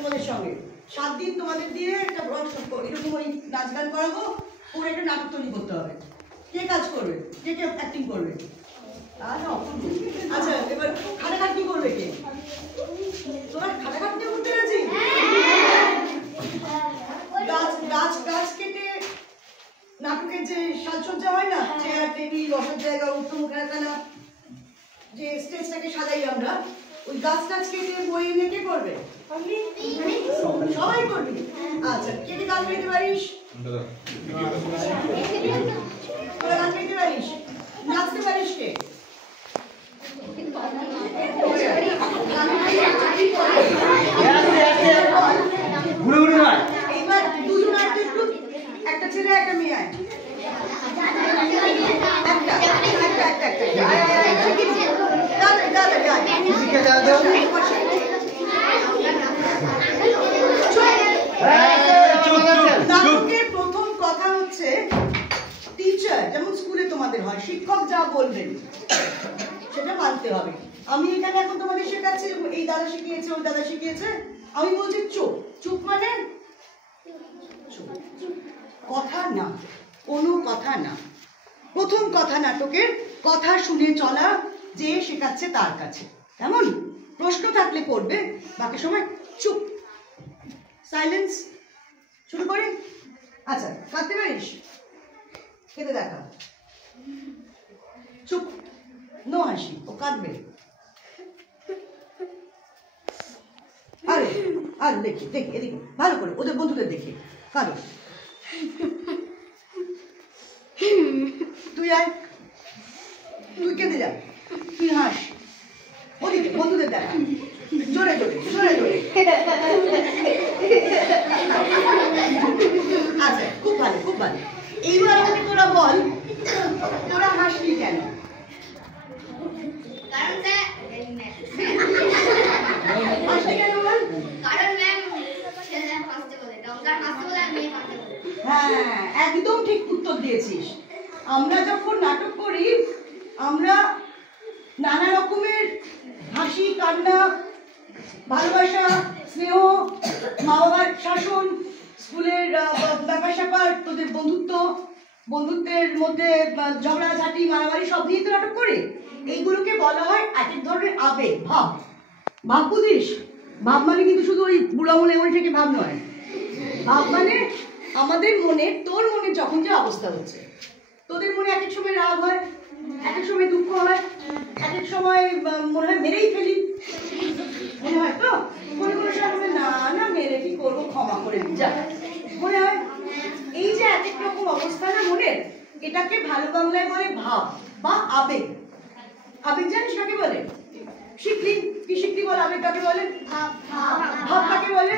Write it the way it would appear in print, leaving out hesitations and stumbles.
তোমাদের সঙ্গে 7 দিন তোমাদের দিয়ে একটা এরকম ওই নাচ গান করাবো, করে একটা নাটক তৈরি করতে হবে। কে কাজ করবে, কে কে অ্যাক্টিং করবে? আচ্ছা, এবার খাটাখাটনি করবে কে? তোমার খাটাখাটনি করতে রাজি? গাছ কেটে নাটকের যে সাজসজ্জা হয় না, চেয়ার টেবিল বসার জায়গা উঠোন খেলাধুলা, যে স্টেজটাকে সাজাই আমরা, ওই গাছ কেটে বই এনে কে করবে? সবাই করবি? আচ্ছা, কে কে গান গাইতে পারিস? তোরা গান গাইতে পারিস? নাচতে পারিস কে? এইবার দুজন আসবে, একটু একটা ছেলে একটা মেয়ে আয়, নাটকের প্রথম কথা হচ্ছে টিচার, যেমন স্কুলে তোমাদের হয়, শিক্ষক যা বলবেন সেটা মানতে হবে। আমি এখানে এখন তোমাদের শেখাচ্ছি, এই দাদা শিখিয়েছে, ওই দাদা শিখিয়েছে, আমি বলছি চুপ। চুপ মানে কথা না, কোনো কথা না। প্রথম কথা নাটকের কথা শুনে চলা, যে শেখাচ্ছে তার কাছে। কেমন? প্রশ্ন থাকলে করবে, বাকি সময় চুপ, সাইলেন্স। শুরু করি। আচ্ছা, কাঁদতে পারিস? কেঁদে দেখা। চুপ, নো হাসি, ও কাঁদবে। আরে আর দেখি দেখি, এদিকে ভালো করে, ওদের বন্ধুদের দেখে কাঁদো। তুই আয়, তুই কেঁদে যা, তুই হাস, ওদিকে বন্ধুদের দেখা, জোরে জোরে জোরে জোরে। আচ্ছা, খুব ভালো খুব ভালো। এইবার আমাকে তোরা বল, তোরা হাসলি কেন? হাসলি কেন বল? হ্যাঁ, একদম ঠিক উত্তর দিয়েছিস। আমরা যখন নাটক করি, আমরা নানা রকমের হাসি, কান্না, ভালোবাসা, স্নেহ, মা বাবার শাসন, স্কুলের ব্যাপার স্যাপার, তোদের বন্ধুত্বের মধ্যে ঝগড়াঝাটি, মারামারি সব নিয়ে তো নাটক করি। এইগুলোকে বলা হয় এক এক ধরনের আবেগ, ভাব। ভাব বুঝিস? ভাব মানে কিন্তু শুধু ওই বুড়া মনে এমন থেকে ভাব নয়। ভাব মানে আমাদের মনে, তোর মনে যখন যে অবস্থা হচ্ছে, তোদের মনে এক এক সময় রাগ হয়, এক এক সময় দুঃখ হয়, এক এক সময় মনে হয় মেরেই ফেলি, মনে হয় তো কোনো কোনো সময় না না মেরে কি করবো, ক্ষমা করে দিই যা, মনে হয়। এই যে এক এক রকম অবস্থা না মনের, এটাকে ভালো বাংলায় বলে ভাব বা আবেগ। আবেগ জানিস কাকে বলে? শিখলি কি শিখলি বল, আবেগ কাকে বলে? ভাব কাকে বলে?